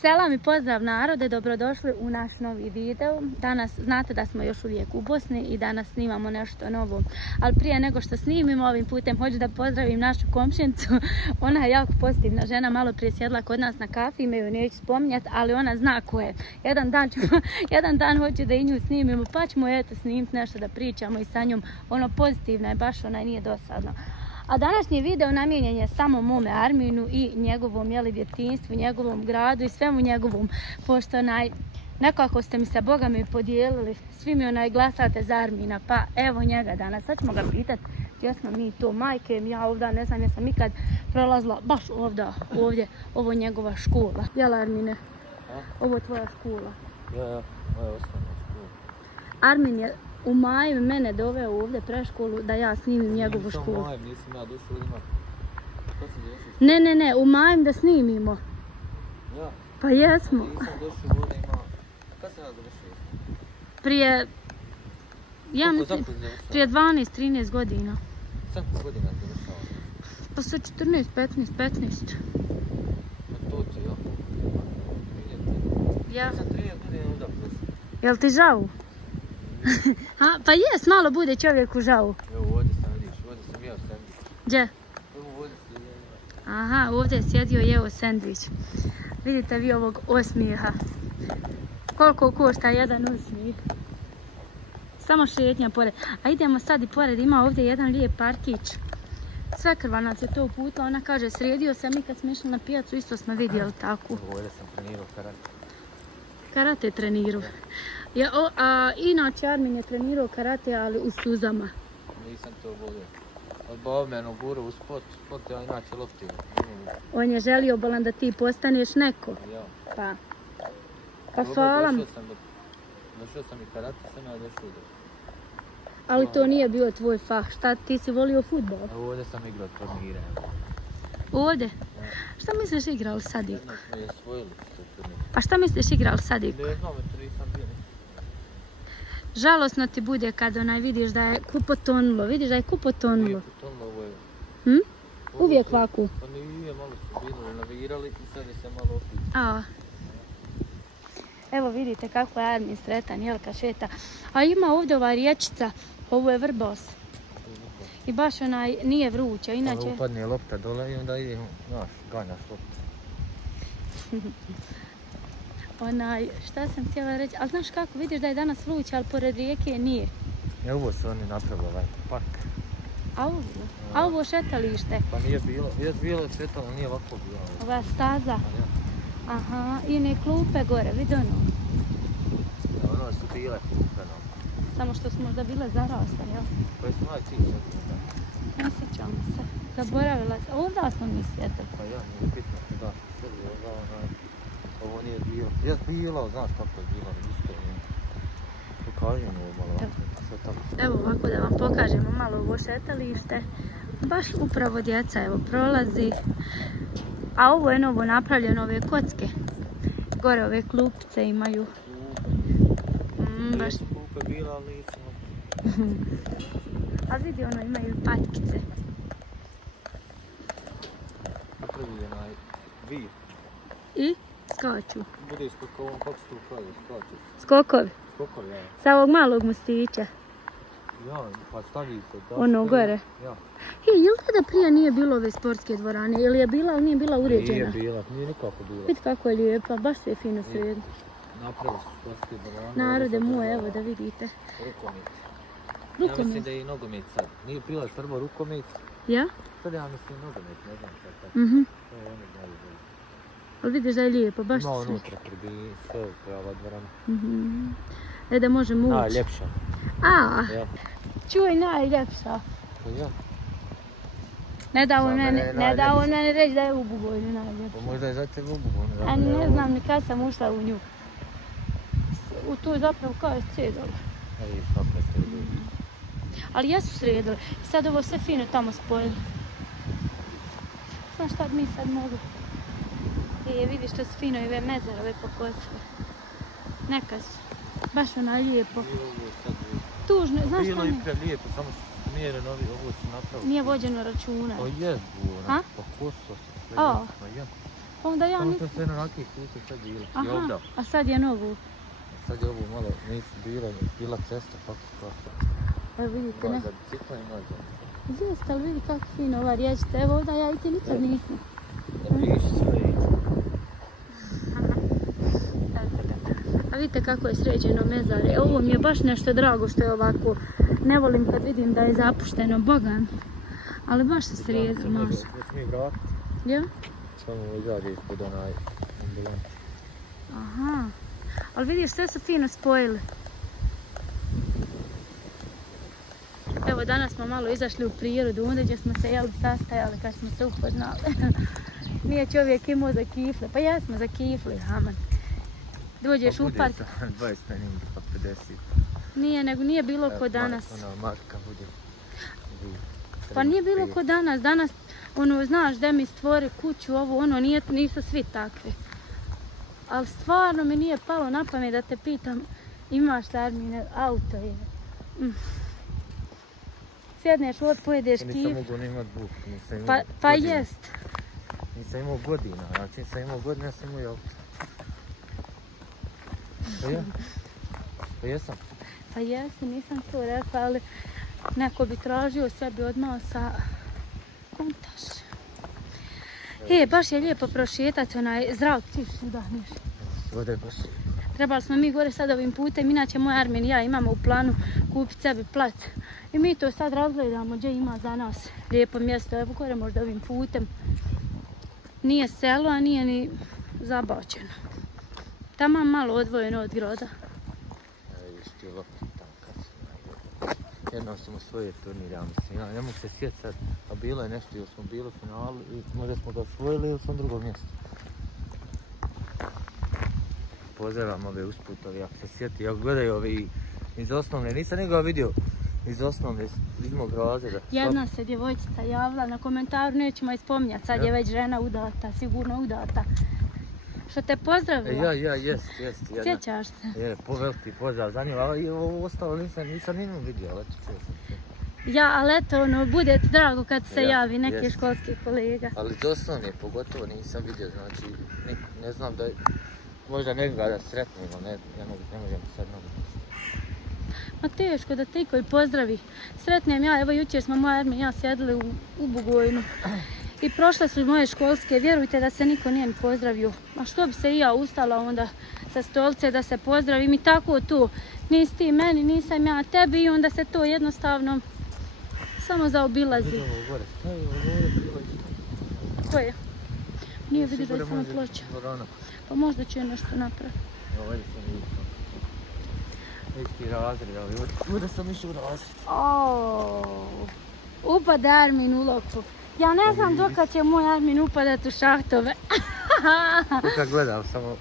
Selam i pozdrav narode, dobrodošli u naš novi video. Danas znate da smo još uvijek u Bosni i danas snimamo nešto novo. Ali prije nego što snimimo, ovim putem hoću da pozdravim našu komšinicu. Ona je jako pozitivna žena, malo prije sjedla kod nas na kafi, ime ju neću spominjati, ali ona zna ko je. Jedan dan hoću da i nju snimimo, pa ćemo eto snimiti nešto da pričamo i sa njom. Ono pozitivna je, baš ona nije dosadna. A današnji video namijenjen je samo mome Arminu i njegovom djetinjstvu, njegovom gradu i svemu njegovom, pošto nekako ste mi se Boga mi podijelili, svi mi glasate za Armina, pa evo njega danas. Sad ćemo ga pitati gdje smo mi to, majke mi, ja ovdje ne znam, jesam ikad prolazila baš ovdje, ovo njegova škola. Jel Armine? Ovo je tvoja škola? Ja, moja osnovna škola. Armin je u maju mene doveo ovdje preškolu da ja snimim njegovu školu. U maju nisam ja došao ovdje ima. Kada sam završio? Ne, u maju da snimimo. Ja? Pa jesmo. Nisam došao ovdje ima. Kada sam ja završio? Prije 12-13 godina. Sam godina završao? Pa sad 14, 15. Pa to ti ja. Ja sam 13 godina ovdje prošao. Jel ti žao? Pa jes, malo bude čovjeku žao. Evo ovdje sam vidiš, ovdje sam jeo sandvič. Gdje? Evo ovdje sam jeo. Aha, ovdje je sjedio i jeo sandvič. Vidite vi ovog osmijeha. Koliko košta jedan osmijeh? Samo šetnja pored. A idemo sad i pored, ima ovdje jedan lijep parkić. Svekrva nas je to uputila, ona kaže sredio se, mi kad smo išli na pijacu isto smo vidjeli tako. Ovdje sam trenirao karate. Karate trenirao. Inače Armin je trenirao karate, ali u suzama. Nisam to volio. Od baba me gurao u sport ja inače loptiv. On je želio bolan da ti postaneš neko. Ja. Pa hvala. Došao sam i karate, sam ja došao do. Ali to nije bio tvoj fah. Šta, ti si volio fudbal? Ovdje sam igrao turnire. Ovdje? Ja. Šta misliš igrao Sadik? Jedno smo je osvojili to turnire. A šta misliš igrao Sadik? Ne znam, to nisam bio. Žalosno ti bude kad vidiš da je kupo tonulo. Vidiš da je kupo tonulo. Nije potonulo, ovo je. Uvijek vaku. Pa nije, malo su bili renovirali i sad je se malo opet. Evo vidite kako je Armin sretan, jelka šeta. A ima ovdje ova riječica, ovo je Vrbos. I baš nije vruća, inače... Pa upadne lopta dole i onda ide, ganjaš lopta. Šta sam htjela reći, ali znaš kako, vidiš da je danas vruće, ali pored rijeke nije. Ovo su oni napravili ovaj park. A ovo šetalište? Pa nije bilo šetalo, nije ovako bilo. Ova staza? Aha, i ne klupe gore, vidi ono. Ono su bile klupe, no. Samo što su možda bile zarasle, jel? Koje smo ti sjetili? Ne sjećamo se, zaboravila se. Ovdje smo mi sjetili. Pa ja, nije bitno, da. Ovo nije bilo. Jes bilo, znaš kako je bilo, isto je. Pokažem ovo malo. Evo ovako da vam pokažemo malo ovo šetalište. Baš upravo djeca evo prolazi. A ovo je novo napravljeno, ove kocke. Gore ove klupice imaju. Baš klupe bila, ali nisam. A vidi ono imaju patkice. Napravi onaj vir. I? Skaču. Bude skokovom, kako se to kaže, skaču. Skokovi? Skokovi, ja. Sa ovog malog mostića. Ja, pa stavi se. Ono gore? Ja. Jel tada prije nije bilo ove sportske dvorane? Ili je bila, ali nije bila uređena? Nije bila, nije nikako bila. Vidi kako je lijepa, baš se je fino sredno. Napravili su sportske dvorane. Narode moje, evo da vidite. Rukomet. Rukomet? Ja mislim da je i nogomet sad. Nije prije prvo rukomet. Ja? Sad ja mislim nogomet, ne znam sad tako. To je ono znaju bolje. Ali vidiš da je lijepo, baš se ima unutra pribi, sve pojava dvorana. Da možemo ući. Najljepša. Ja. Čuj, najljepša. Ja. Ne da on mene reći da je u Bugojnu najljepša. Pa možda je za tebe u Bugojnu. A ne znam ni kad sam ušla u nju. U tu zapravo kao je sredala. A vidiš kako je sredila. Ali jesu sredile. I sad ovo sve fino tamo spojili. Znaš šta bi mi sad mogli? Vidiš što su fino i ove mezarove pokosile. Neka su. Baš lijepo. Tužno, znaš šta mi? Bilo i prelijepo, samo što su mjere novi, ovo su napravili. Nije vođeno računa. Pa jes, Bura. Pa kosto se. Pa ja. Onda ja Tamo nisam... sam sve na rakih putu sve bilo. I Aha, ovdje. a sad je novu. Sad je ovo malo, nisu bila cesta, kako se kao. Evo vidite, ne? Ima za bicikla, ima za... Jeste, ali vidi kako fino ova riječica. Evo ovdje ja i ti nikad nisam. Da piši sve i... A vidite kako je sređeno mezare. Ovo mi je baš nešto drago što je ovako. Ne volim kad vidim da je zapušteno, boga mi. Ali baš se sredi, može. Da smije vratiti. Ja? Samo izađe ispod onaj ambulant. Aha. Ali vidiš, sve su fino spojili. Evo, danas smo malo izašli u prirodu, onda gdje smo se sastajali kad smo se upoznali. Nije čovjek imao za kifle, pa jesmo za kifle, aman. Dođeš u park. Pa bude 20 minuta, pa 50. Nije, nego nije bilo ko danas. Ona marka bude. Pa nije bilo ko danas. Danas, ono, znaš, da mi stvori kuću, ovo, ono, nisu svi takvi. Ali stvarno mi nije palo na pamet da te pitam, imaš li Armine auto je. Sjedneš ovdje, pojedeš kif. Nisam mogu imat buk, nisam imao godina. Pa jest. Nisam imao godina, znači nisam imao godina, ja sam imao auto. Pa ja? Pa jesam? Pa jesi, nisam to rekla, ali neko bi tražio sebi odmah sa kontaš. Baš je lijepo prošetati onaj zdrav ptiš, udahneš. Ovdje je baš. Trebali smo mi gore sad ovim putem, inače moj Armin i ja imamo u planu kupiti sebi plac. I mi to sad razgledamo gdje ima za nas lijepo mjesto, evo gore možda ovim putem. Nije selo, a nije ni zabačeno. Tamo malo odvojeno od grada. Vidiš ti lopti tamo kad se jednom sam osvojio turnir, ja mislim. Ja ne mogu se sjetiti sad, a bilo je nešto, ili smo bili u finalu i možda smo ga osvojili ili sam drugo mjesto. Pozdravam ove usputovi, ako se sjeti, ako gledaju ovi iz osnovne, nisam njega vidio iz osnovne, iz mog razreda. Jedna se djevojčica javila na komentaru, nećemo je spominjati, sad je već žena udata, sigurno udata. Što te pozdravila? Jest. Sjećaš se? Je, veliki pozdrav za nju, ali ovo ostalo nisam ni vidio, ali čuo sam se. Ja, ali eto, ono, bude ti drago kad se javi neki školski kolega. Ali iz osnovne pogotovo nisam vidio, znači, ne znam da je, možda nekoga da sretnemo, ne možemo sad mnogo. Ma teško da te koji pozdravi. Sretnem ja, evo jučer smo moj Armin i ja sjedili u Bugojnu. I prošle su moje školske, vjerujte da se niko nije pozdravio. A što bi se i ja ustala onda sa stolice da se pozdravim i tako tu. Nisi ti meni, nisam ja tebi i onda se to jednostavno samo zaobilazi. Ko je? Nije vidio da je samo ploča. Pa možda će nešto napraviti. Ovdje sam vidio. Neki razred, ali ovdje sam išao u razred. Upade Armin u lopu. Ja ne znam dokad će moj Armin upadat u šahtove. Kad gledam, samo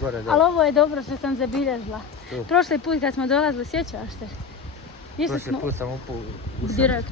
gore da. Ali ovo je dobro što sam zabilježila. Prošli put kad smo dolazili, sjećaš se? Prošli put sam upao u šahtu. Direkt.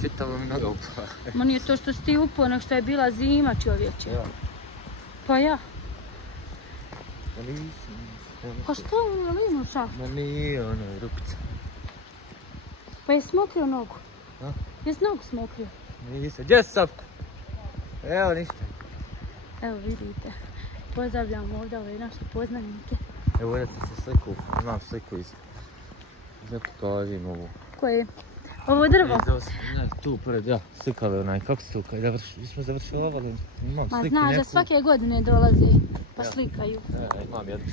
Čitavo mi noga upala. Ma nije to što si ti upao, nego što je bila zima, čovječe. Ja. Pa ja. Ma nisam. Pa što je li ima šahtu? Ma nije, ono je rupica. Pa je smokrio nogu? A? Jesi nogu smokrio? Nisam. Gdje si Savko? Evo ništa. Evo vidite. Pozdravljam ovdje ove naše poznanike. Evo ovdje sam se sliku, imam sliku iz... Da pokažem ovu. Koje? Ovo drvo? Ne, tu pored, ja, slikali onaj, kako se tu, mi smo završavali, imam sliku neku. Ma znaš da svake godine dolazi, pa slikaju. Imam jednu.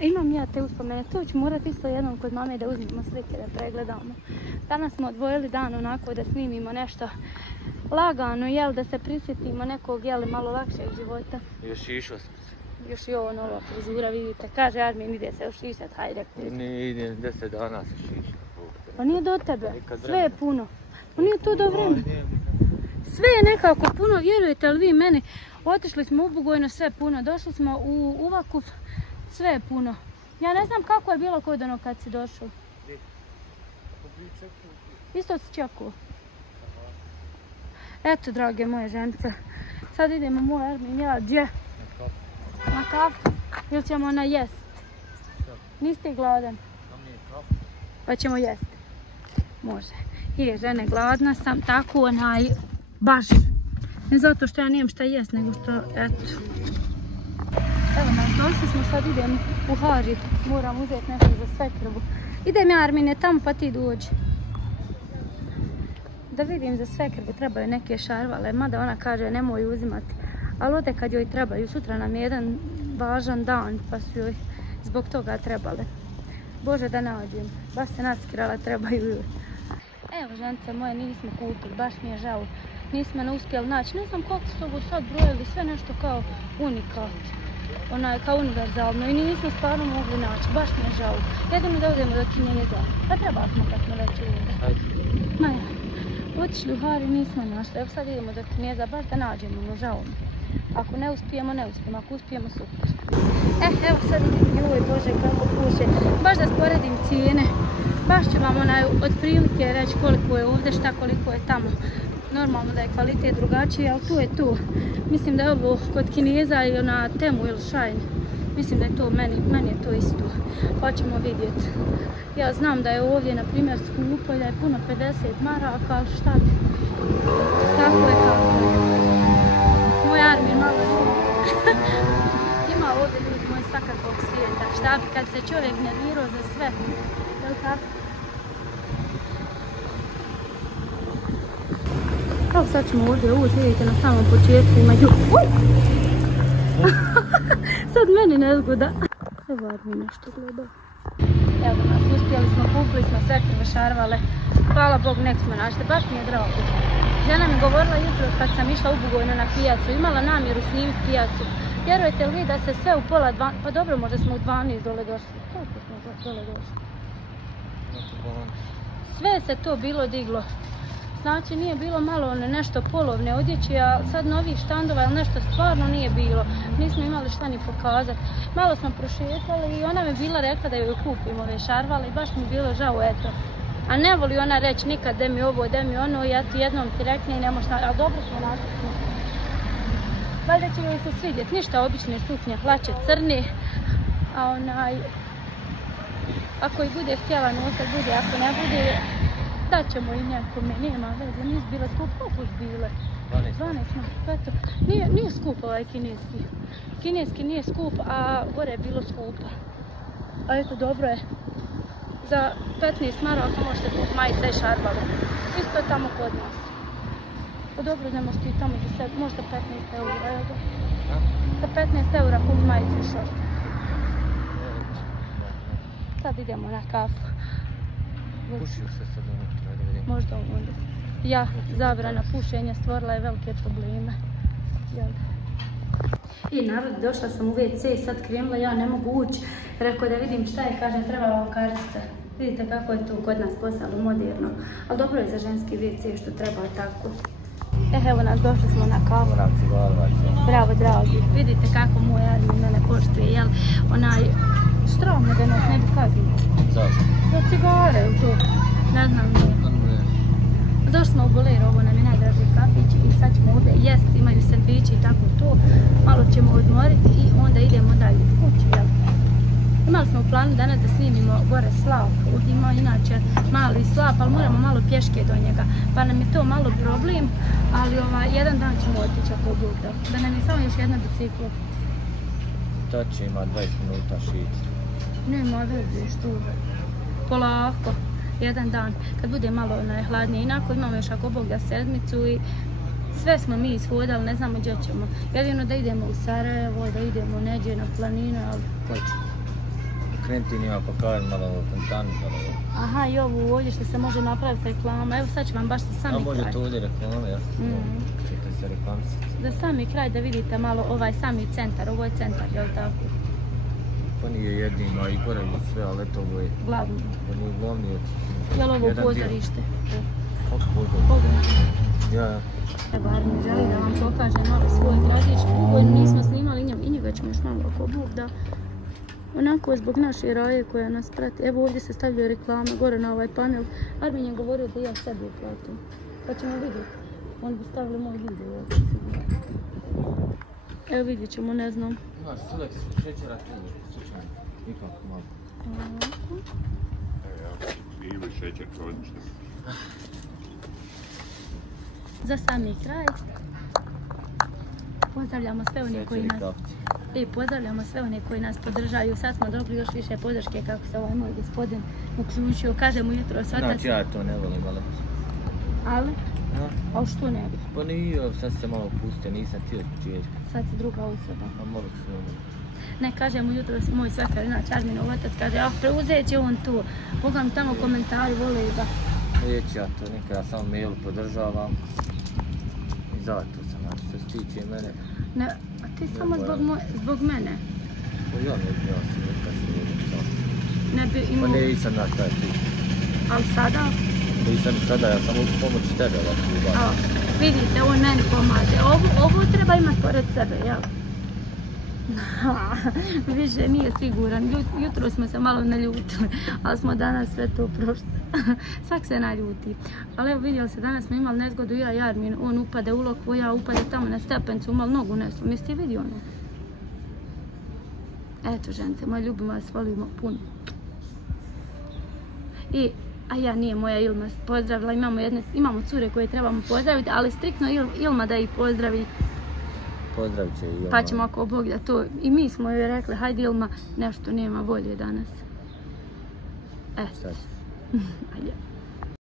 Imam ja te uspomene, to ću morati isto jednom kod mame da uzmemo slike, da pregledamo. Danas smo odvojili dan onako da snimimo nešto lagano, jel, da se prisjetimo nekog, jel, malo lakšeg života. Još išao sam se. Još i ovo nova frizura, vidite, kaže Armin, ide se ošišat, hajde. Nije, idem 10 dana se šišam. Pa nije do tebe, sve je puno. Pa nije to do vremena. Sve je nekako puno, vjerujete li vi meni? Otišli smo u Bugojno, sve puno, došli smo u Uvakuf, sve je puno. Ja ne znam kako je bilo kod ono kad si došao. Isto si čekao. Eto, drage moje ženice, sad idemo moj Armin, ja, gdje? Na kafu. Ili ćemo na jest? Nisi ti gladan? Pa ćemo jest. Može. Žene, gladna sam, tako baš Ne zato što ja nijem šta jest, nego što, eto. Evo nas, došli smo, sad idem u Hari. Moram uzeti nešto za svekrvu. Idem ja, Armine, tamo pa ti dođi. Da vidim za svekrvu, trebaju neke šarvale, mada ona kaže nemoj uzimati. Ali ode kad joj trebaju, sutra nam je jedan važan dan, pa su joj zbog toga trebale. Bože da nađem, baš se naskirala, trebaju joj. Evo žence moje, nismo kupili, baš mi je žao. Nismo ne uspjeli naći, ne znam koliko su ovo sad brojili, sve nešto kao unikat. Kao univerzalno i nismo stvarno mogli naći, baš mi je žao. Jedino da odemo do Kineza, pa trebali smo kad smo već ovdje. Maja, otišli u Hari, nismo našli, evo sad idemo do Kineza, baš da nađemo, no žao mi. Ako ne uspijemo, ne uspijemo, ako uspijemo, super. Evo sad vidim, joj Bože kako puše, baš da sporedim cijene. Baš ću vam otprilike reći koliko je ovdje, šta koliko je tamo. Normalno da je kvalitet drugačiji, ali tu je to. Mislim da je ovo kod Kineza i na Temu ili Shine. Mislim da je to, meni je to isto. Pa ćemo vidjeti. Ja znam da je ovdje, na primjer, skupo i da je puno 50 maraka, ali šta bi? Tako je kako je. Moj Armin malo je ima ovdje ljudi moj svakakvog svijeta. Šta bi kad se čovjek nervirao za sve? Je li tako? Evo sad ćemo ovdje ući, vidite na samom početku imaju... Sad meni nezgoda. Evo Armin nešto gleda. Evo nas, uspjeli smo, kupili smo svekrve šarvale. Hvala Bogu, nek smo našli, baš mi je drago. Žena mi govorila jutro kad sam išla u Bugojno na pijacu, imala namjeru snimiti pijacu. Vjerujete li vi da se sve u pola 12, pa dobro možda smo u 12 dole došli. Koliko smo dole došli? Sve se to bilo diglo. Znači nije bilo malo nešto polovne odjeće, a sad novih štandova ili nešto stvarno nije bilo. Nismo imali šta ni pokazati. Malo smo prošetali i ona mi bila rekla da joj kupim ove šarvale i baš mi bilo žao, eto. A ne voli ona reći nikad da mi ovo, da mi ono, ja ti jednom ti rekne i ne možeš ali dobro smo našli. Valjda će joj se svidjeti, ništa obične suknje, hlače crne, a ako i bude htjela nositi, bude, ako ne bude, daćemo i nekome, nema veze, nisu bile skupo, koliko su bile? 12 eto. Nije skup ovaj kineski. Kineski nije skup, a gore je bilo skupo. A eto, dobro je. Za 15 maraka možete kupiti majice i šarvale. Isto je tamo kod nas. Pa dobro, ne možete i tamo za sebe, možda 15 eura, jel da? Za 15 eura kupiti majice i šarvale. Sad idemo na kafu. Pušio se sad unutra, da vidim. Možda ovdje. Ja, zabrana pušenja stvorila je velike probleme. I narod, došla sam u WC i sad krenula, ja ne mogu ući. Rekao da vidim šta je, kaže, treba vam kartica. Vidite kako je to kod nas postalo moderno. Ali dobro je za ženski WC što treba tako. Evo nas, došli smo na kafu. Bravo, dragi. Vidite kako moj Armin mene poštuje, jel? Onaj, stravno da nas ne bi kaznilo. Zašto? Za cigare, to. Ne znam, nije. Došli smo u Bolero, ovo nam je najdraži kafić i sad ćemo ovdje jesti, imaju sandviči i tako to. Malo ćemo odmoriti i onda idemo dalje u kući, jel? Imali smo u planu danas da snimimo gore slap, ovdje ima inače mali slap, ali moramo malo pješke do njega, pa nam je to malo problem, ali jedan dan ćemo otići ako Bog da. Da nam je samo još jedna bicikla. To će ima 20 minuta šit. Nema veze, što? Polako. Jedan dan, kad bude malo hladnije. Inako imamo još ako Bog da sedmicu i sve smo mi ishodali, ne znamo gdje ćemo. Jedino da idemo u Sarajevo, da idemo neđe na planinu, ali ko će? U Krentinima pokažem malo u fontani. Aha, i ovo ovdje što se može napraviti reklama. Evo sad ću vam baš za sami kraj. A može to ovdje reklama, ja? Čekaj se reklamsiti. Za sami kraj da vidite malo ovaj sami centar, ovo je centar, jel tako? To nije jedino, i gore je sve, ali eto ovo je... Glavno. To nije glavni, je li ovo pozorište? Kako pozorište? Ja. Evo Armin želi da vam pokaže malo svoj gradić. Ovo nismo snimali i njega ćemo još malo ako Bog da. Onako zbog naše raje koja nas prati. Evo ovdje se stavljaju reklame gore na ovaj panel. Armin je govorio da ja sebi uplatim. Pa ćemo vidjeti. On bi stavili moj video ovdje sigurno. Evo vidjet ćemo, ne znam. Imaš selekciju šećera tu, slučajno. Ipak malo. Ili šećer kao ništa. Za sami kraj. pozdravljamo sve one koji nas... pozdravljamo sve one koji nas podržaju. Sad smo dobili još više podrške kako se ovaj moj gospodin uključio. Kaže mu jutro otac... Znači ja to ne volim, ali... Ali? A što ne bi? Pa nije, sad se malo pustio, nisam htio čeći. Sad si druga osoba. A malo se ne volim. Ne, kaže mu jutro moj svekar, inače Arminov otac, kaže, preuzet će on tu. Pogledam tamo komentari, vole ga. Neću ja to nikada, samo mail podržavam. I zato sam, što se tiče mene. Ne, a ti samo zbog mene? Pa ja sam nikad se vidim sam. Ne bi imao... Pa nisam na taj tip. Ali sada? Nisam sada, ja sam u pomoći tebe ovako ubavim. Vidite, on meni pomaže. Ovo treba imati pored sebe, jel? Više nije siguran. Jutro smo se malo naljutili, ali smo danas sve to prošli. Svak se naljuti. Ali evo vidjeli se, danas smo imali nezgodu ja i Armin. On upade u lokvu, ja upade tamo na stepencu, malo nogu neslo. Mi ste vidio ono? Eto žence, moje ljubim, vas volimo puno. A ja nije moja Ilma pozdravila, imamo cure koje trebamo pozdraviti, ali striktno Ilma da ih pozdravi. Pozdravit će Ilma. Pa ćemo ako Bog da to, i mi smo joj rekli, hajde Ilma, nešto nema volje danas. Eto. Ajde.